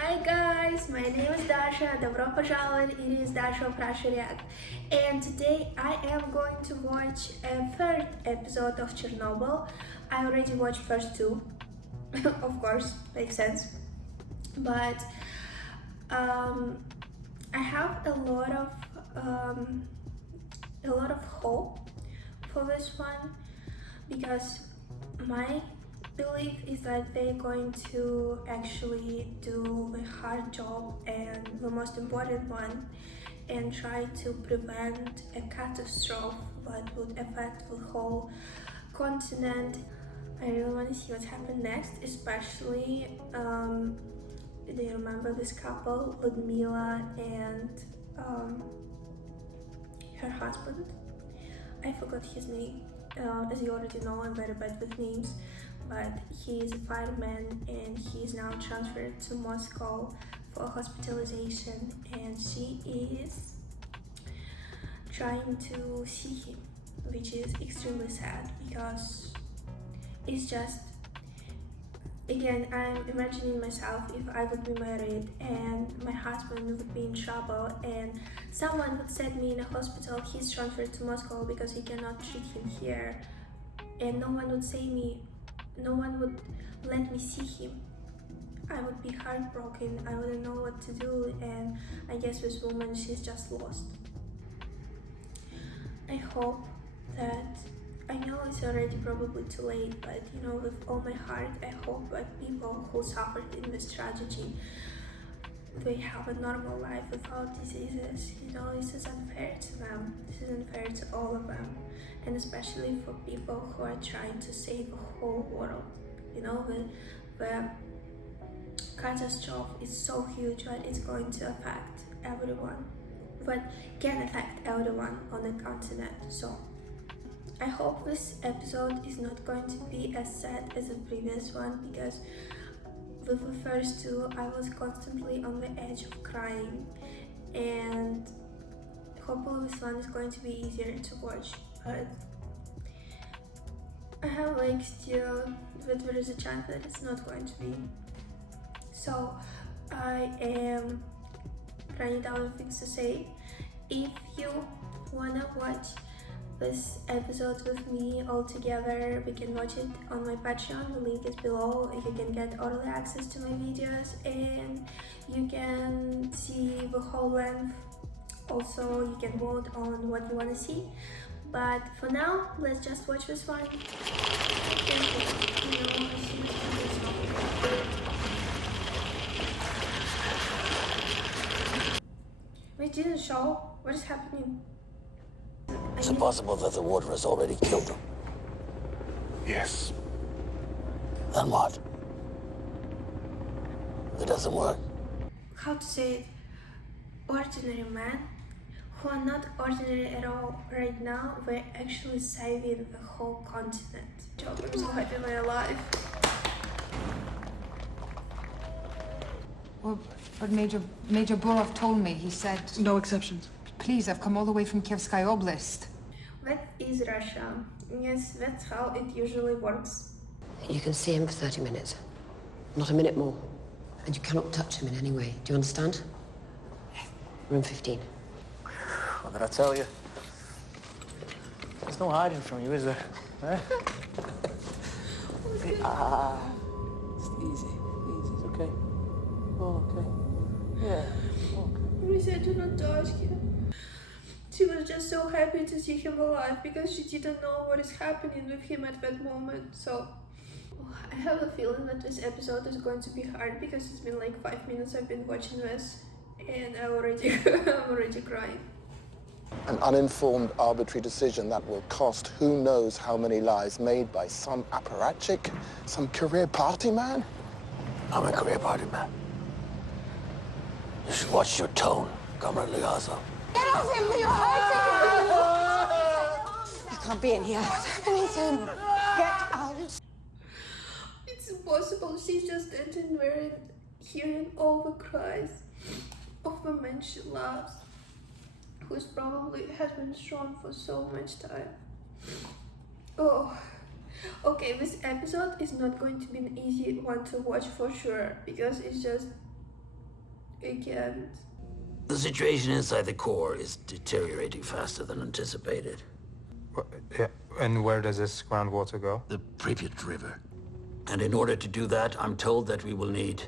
Hi guys, my name is Dasha, добро пожаловать, it is Dasha Prasha React. And today I am going to watch a third episode of Chernobyl. I already watched first two, of course, makes sense. But I have a lot of hope for this one because my belief is that they're going to actually do the hard job and the most important one and try to prevent a catastrophe that would affect the whole continent. I really want to see what's happened next, especially do you remember this couple, Ludmila and her husband? I forgot his name. As you already know, I'm very bad with names, but he is a fireman and he is now transferred to Moscow for hospitalization, and she is trying to see him, which is extremely sad because it's just, again, I'm imagining myself if I would be married and my husband would be in trouble and someone would send me in a hospital, he's transferred to Moscow because he cannot treat him here, and no one would let me see him. I would be heartbroken, I wouldn't know what to do, and I guess this woman, she's just lost. I hope that, I know it's already probably too late, but you know, with all my heart, I hope that people who suffered in this tragedy, they have a normal life without diseases. You know, this is unfair to them. This is unfair to all of them, and especially for people who are trying to save the whole world. You know, the catastrophe is so huge that it's going to affect everyone, but can affect everyone on the continent. So I hope this episode is not going to be as sad as the previous one, because with the first two I was constantly on the edge of crying, and hopefully this one is going to be easier to watch. But I have still that there is a chance that it's not going to be. So I am running out of things to say. If you wanna watch this episode with me all together, we can watch it on my Patreon, the link is below. You can get early access to my videos and you can see the whole length. Also, you can vote on what you want to see, but for now, let's just watch this one. We didn't show what is happening. Is it possible that the water has already killed them? Yes. Then what? If it doesn't work? How to say it? Ordinary men who are not ordinary at all right now, we're actually saving the whole continent. I'm so happy we're alive. Well, but Major Burov told me, he said... No exceptions. Please, I've come all the way from Kievskaya Oblast. That is Russia. Yes, that's how it usually works. You can see him for 30 minutes. Not a minute more. And you cannot touch him in any way. Do you understand? Room 15. What did I tell you? There's no hiding from you, is there? Eh? It's easy. It's okay. Oh, okay. Yeah, okay. We said to Natasha. She was just so happy to see him alive because she didn't know what is happening with him at that moment. So I have a feeling that this episode is going to be hard because it's been like 5 minutes I've been watching this and I'm already crying. An uninformed, arbitrary decision that will cost who knows how many lives, made by some apparatchik, some career party man. I'm a career party man. You should watch your tone, Comrade Liazo. Get off him! You're hurting him! You can't be in here. Release him! Get out! It's impossible. She's just standing there and hearing all the cries of the man she loves, who's probably has been strong for so much time. Oh, okay, this episode is not going to be an easy one to watch for sure, because it's just I can't. The situation inside the core is deteriorating faster than anticipated. Yeah, and where does this groundwater go? The Pripyat River. And in order to do that, I'm told that we will need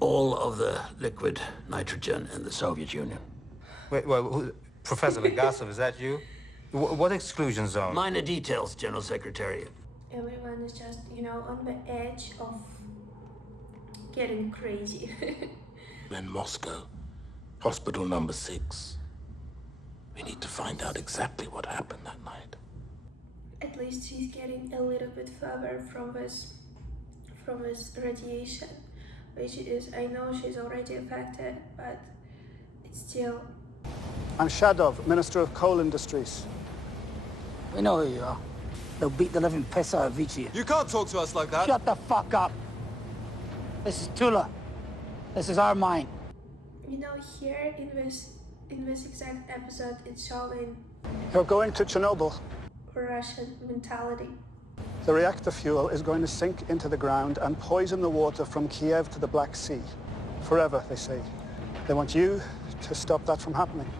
all of the liquid nitrogen in the Soviet Union. Wait, Professor Legasov, is that you? What exclusion zone? Minor details, General Secretary. Everyone is just, on the edge of getting crazy. In Moscow, hospital number 6. We need to find out exactly what happened that night. At least she's getting a little bit further from this radiation, which is, I know she's already affected, but it's still. I'm Shadov, Minister of Coal Industries. We know who you are. They'll beat the living piss out of each of you. You can't talk to us like that. Shut the fuck up. This is Tula. This is our mine. Here in this exact episode, it's showing You're going to Chernobyl. Russian mentality. The reactor fuel is going to sink into the ground and poison the water from Kiev to the Black Sea. Forever, they say. They want you to stop that from happening.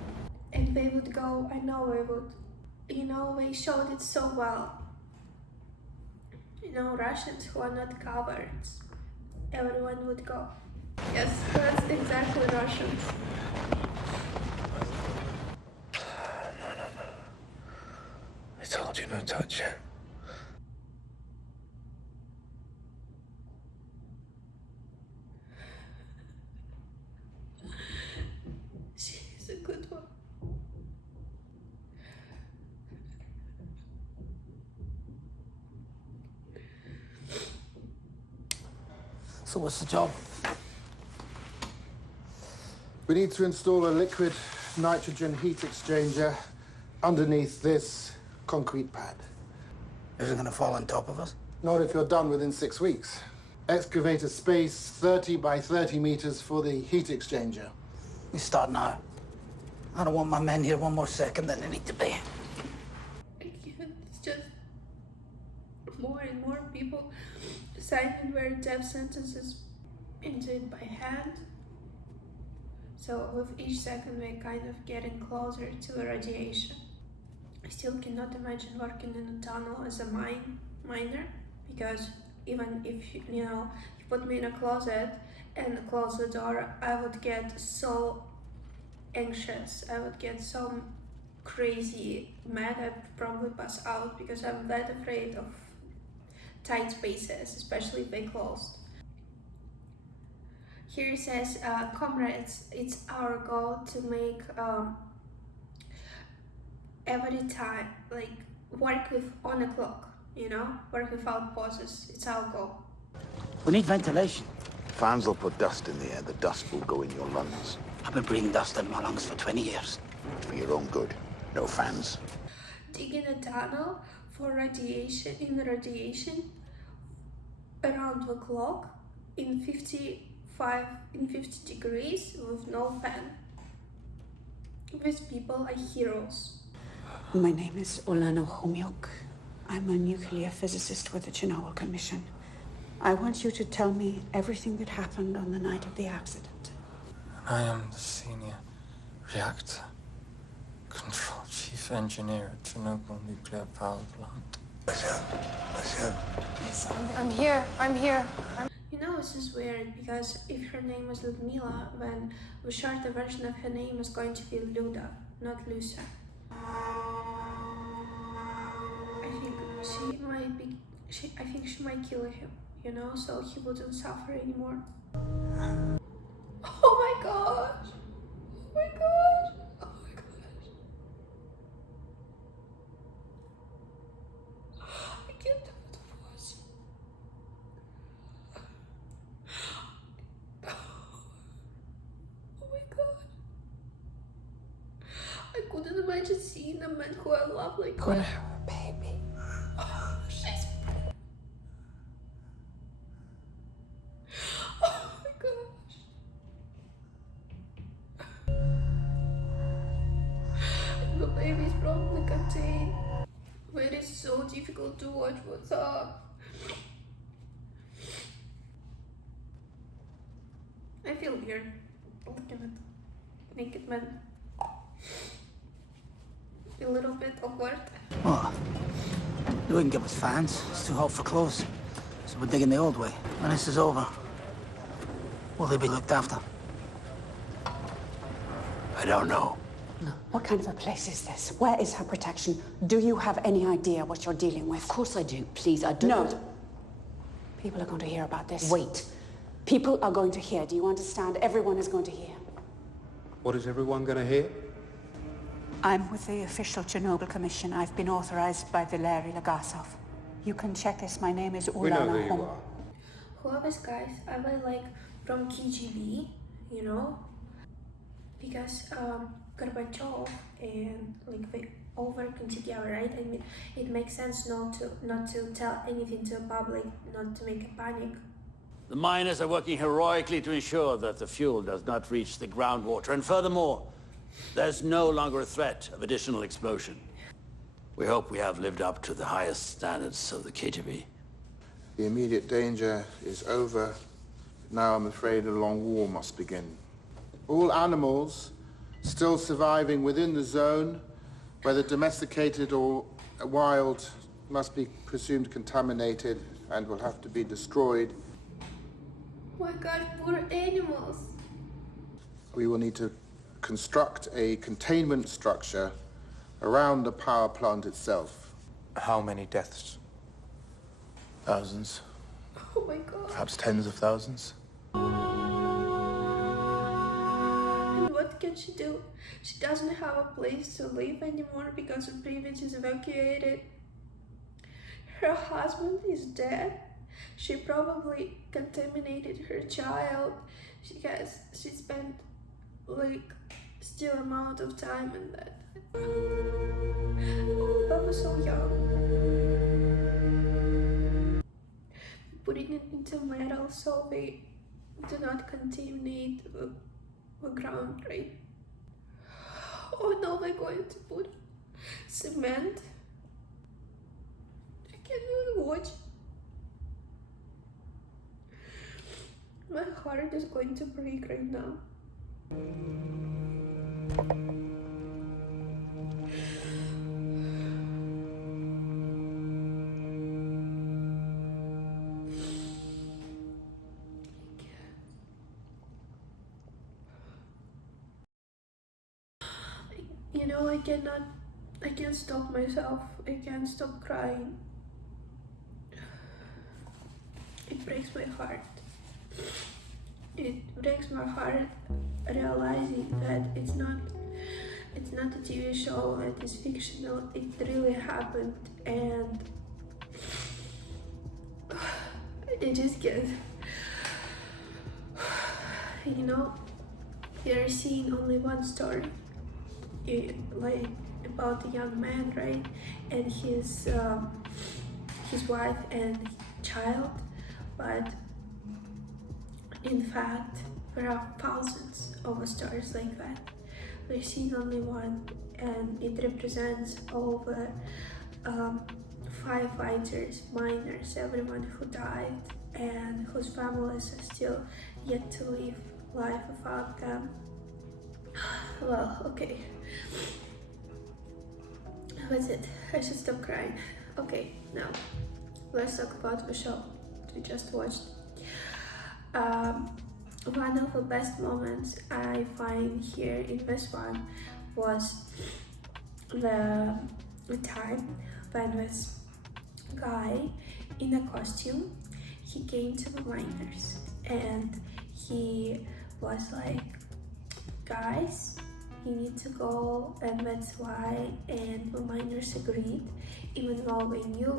And they would go, I know they would. They showed it so well. Russians who are not cowards. Everyone would go. Yes, that's exactly Russians. I told you no touch. She's a good one. So what's the job? We need to install a liquid nitrogen heat exchanger underneath this concrete pad. Is it going to fall on top of us? Not if you're done within 6 weeks. Excavate a space 30 by 30 meters for the heat exchanger. We start now. I don't want my men here one more second than they need to be. I can't. It's just more and more people signing their death sentences into it by hand. So with each second we're kind of getting closer to the radiation. I still cannot imagine working in a tunnel as a miner, because even if you put me in a closet and close the door, I would get so anxious. I would get so crazy mad. I'd probably pass out because I'm that afraid of tight spaces, especially if they closed. Here it says, comrades, it's our goal to make every time, work on a clock, work without pauses. It's our goal. We need ventilation. Fans will put dust in the air. The dust will go in your lungs. I've been breathing dust in my lungs for 20 years. For your own good. No fans. Digging a tunnel for radiation around the clock in 50 degrees with no fan. These people are heroes. My name is Olena Khomyuk. I'm a nuclear physicist with the Chernobyl Commission. I want you to tell me everything that happened on the night of the accident. I am the senior reactor control chief engineer at Chernobyl nuclear power plant. Dasha. Yes, I'm here. It's just weird, because if her name was Ludmila, then the shorter version of her name is going to be Luda, not Lucia. I think she might kill him, so he wouldn't suffer anymore. Oh my gosh! Oh my gosh! Oh my gosh! I can't do it voice. Oh my god. I couldn't imagine seeing a man who I love like that. Gonna have a baby. She's... Oh my gosh. The baby's probably contained. But it is so difficult to watch what's up. I feel weird. looking at naked men. A little bit awkward. What? They wouldn't give us fans. It's too hot for clothes. So we're digging the old way. When this is over, will they be looked after? I don't know. No. What kind of a place is this? Where is her protection? Do you have any idea what you're dealing with? Of course I do. Please, I don't... No. People are going to hear about this. Wait. People are going to hear. Do you understand? Everyone is going to hear. What is everyone going to hear? I'm with the official Chernobyl Commission. I've been authorized by Valery Legasov. You can check this. My name is Ulana. We know who you are. Who are these guys? Are they like from KGB, you know? Because Gorbachev and like they all working together, right? I mean, it makes sense not to tell anything to the public, not to make a panic. The miners are working heroically to ensure that the fuel does not reach the groundwater, and furthermore, there's no longer a threat of additional explosion. We hope we have lived up to the highest standards of the KGB. The immediate danger is over. Now I'm afraid a long war must begin. All animals still surviving within the zone, whether domesticated or wild, must be presumed contaminated and will have to be destroyed. Oh my God, poor animals. We will need to construct a containment structure around the power plant itself. How many deaths? Thousands. Oh my God. Perhaps tens of thousands. And what can she do? She doesn't have a place to live anymore because her previous is evacuated. Her husband is dead. She probably contaminated her child. She spent like still amount of time in that. That was so young. Putting it into metal so they do not contaminate the ground, right? Oh no, they're going to put cement. I can't even watch. My heart is going to break right now. You know, I can't stop myself. I can't stop crying. It breaks my heart. It breaks my heart realizing that it's not a TV show, that is fictional. It really happened, and I just can't. You know, you're seeing only one story, like about a young man, right, and his wife and child, but in fact, there are thousands of stories like that. We've seen only one, and it represents all the firefighters, miners, everyone who died and whose families are still yet to live life without them. Well, okay. That's it. I should stop crying. Okay, now let's talk about the show we just watched. One of the best moments I find here in this one was the time when this guy in a costume, he came to the miners and he was like, guys, you need to go, and that's why, and the miners agreed, even though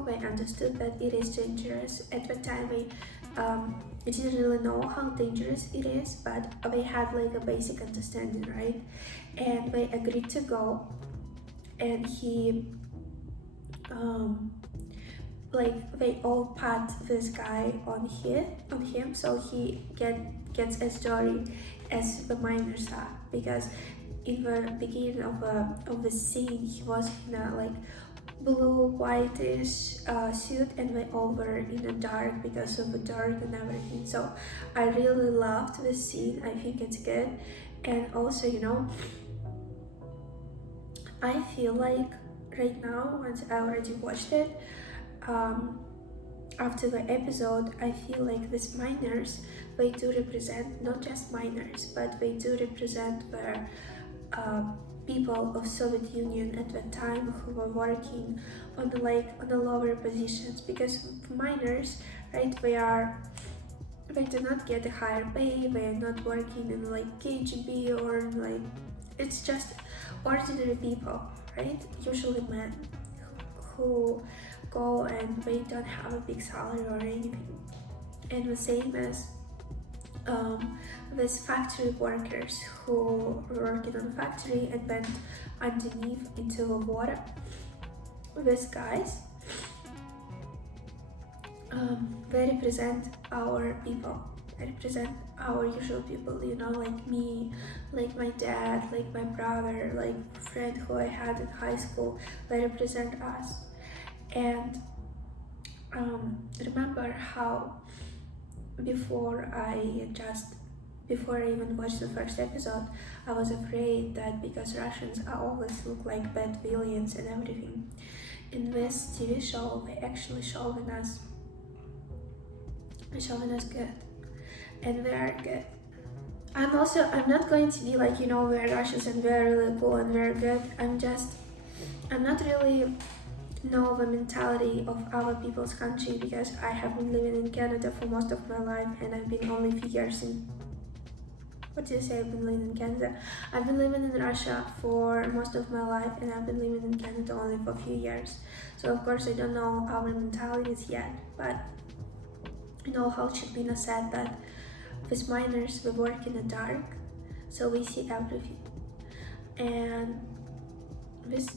they understood that it is dangerous. At the time they didn't really know how dangerous it is, but they had like a basic understanding, right? And they agreed to go, and he like they all pat this guy on him, so he gets as dirty as the miners are, because in the beginning of the scene he was in a like blue whitish suit, and we all were in the dark because of the dark and everything. So I really loved this scene. I think it's good. And also, you know, I feel like right now, once I already watched it, after the episode, I feel like these miners, they do represent not just miners, but they do represent the people of Soviet Union at that time who were working on the lower positions, because miners, right, they do not get a higher pay, they are not working in like KGB or like, it's just ordinary people, right, usually men who go and they don't have a big salary or anything. And the same as these factory workers who were working on the factory and went underneath into the water. These guys, they represent our people. They represent our usual people, you know, like me, like my dad, like my brother, like a friend who I had in high school. They represent us. And remember how before I even watched the first episode, I was afraid that because Russians always look like bad villains and everything. In this TV show, they actually showing us good, and they are good. I'm not going to be like, you know, we're Russians and we're really cool and we're good. I'm not really know the mentality of other people's country, because I have been living in Canada for most of my life, and I've been only a few years in, what do you say, I've been living in Canada? I've been living in Russia for most of my life, and I've been living in Canada only for a few years. So of course I don't know our mentalities yet, but you know how Chibina said that these miners, we work in the dark, so we see everything. And this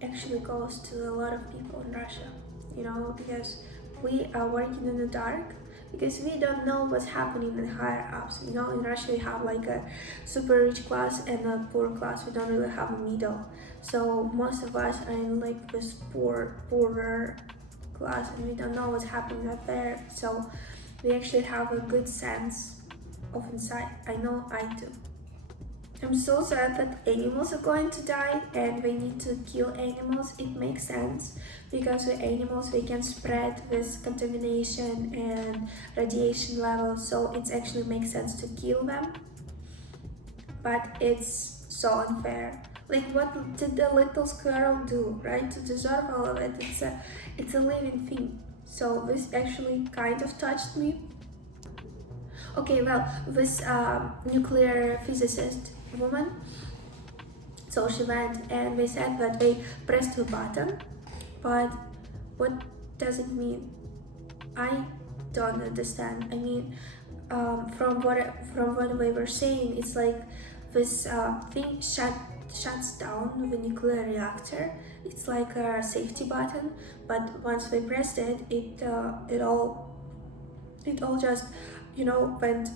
actually goes to a lot of people in Russia, you know, because we are working in the dark, because we don't know what's happening in higher ups. You know, in Russia we have like a super rich class and a poor class. We don't really have a middle. So most of us are in like this poorer class, and we don't know what's happening up there. So we actually have a good sense of insight. I know I do. I'm so sad that animals are going to die and we need to kill animals. It makes sense, because with animals they can spread this contamination and radiation levels, so it actually makes sense to kill them. But it's so unfair. Like, what did the little squirrel do, right, to deserve all of it? It's a living thing. So this actually kind of touched me. Okay, well, this nuclear physicist woman, so she went and they said that they pressed the button, but what does it mean? I don't understand. I mean, from what they were saying, it's like this thing shuts down the nuclear reactor. It's like a safety button, but once they pressed it, it all just, you know, went.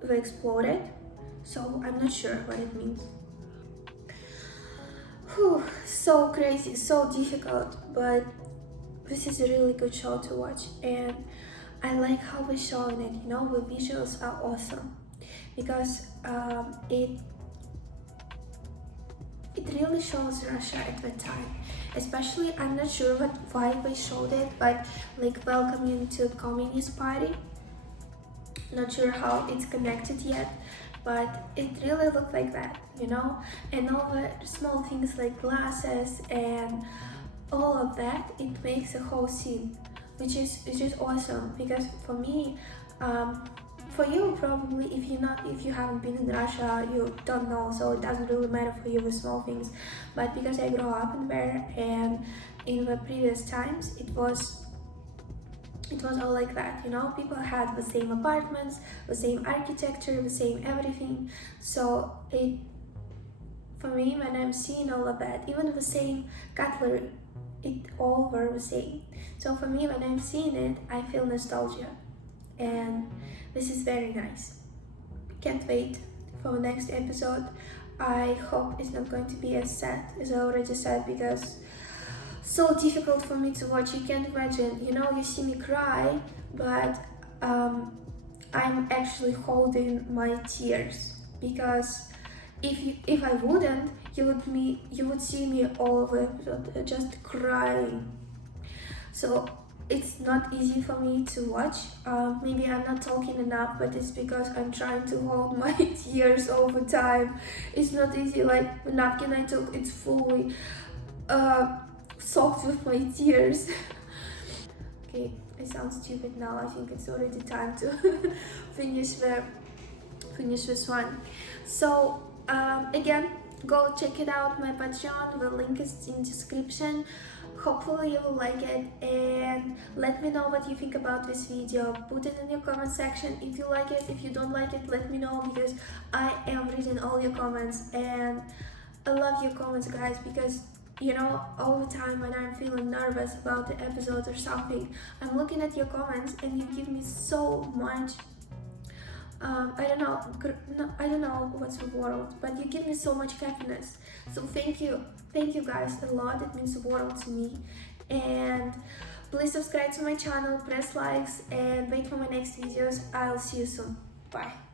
They exploded. So I'm not sure what it means. Whew, so crazy, so difficult, but this is a really good show to watch, and I like how we're showing it. You know, the visuals are awesome, because it really shows Russia at the time. Especially, I'm not sure why they showed it, but like welcoming to Communist Party. Not sure how it's connected yet, but it really looked like that, you know. And all the small things like glasses and all of that, it makes a whole scene, which is awesome. Because for me, for you probably, if you haven't been in Russia, you don't know, so it doesn't really matter for you the small things. But because I grew up in there, and in the previous times, it was all like that, you know. People had the same apartments, the same architecture, the same everything. So for me, when I'm seeing all of that, even the same cutlery, it all were the same. So for me, when I'm seeing it, I feel nostalgia, and this is very nice. Can't wait for the next episode. I hope it's not going to be as sad as I already said, because so difficult for me to watch. You can't imagine, you know, you see me cry, but I'm actually holding my tears, because if I wouldn't, you would see me all of it just crying. So it's not easy for me to watch. Maybe I'm not talking enough, but it's because I'm trying to hold my tears over time. It's not easy. Like the napkin I took, it's fully soaked with my tears. Okay, I sound stupid now. I think it's already time to finish this one. So again, go check it out, my Patreon. The link is in description. Hopefully you will like it, and let me know what you think about this video. Put it in your comment section if you like it. If you don't like it, let me know, because I am reading all your comments, and I love your comments, guys, because you know, all the time when I'm feeling nervous about the episode or something, I'm looking at your comments and you give me so much, I don't know what's the word, but you give me so much happiness. So thank you guys a lot. It means the world to me. And please subscribe to my channel, press likes, and wait for my next videos. I'll see you soon. Bye.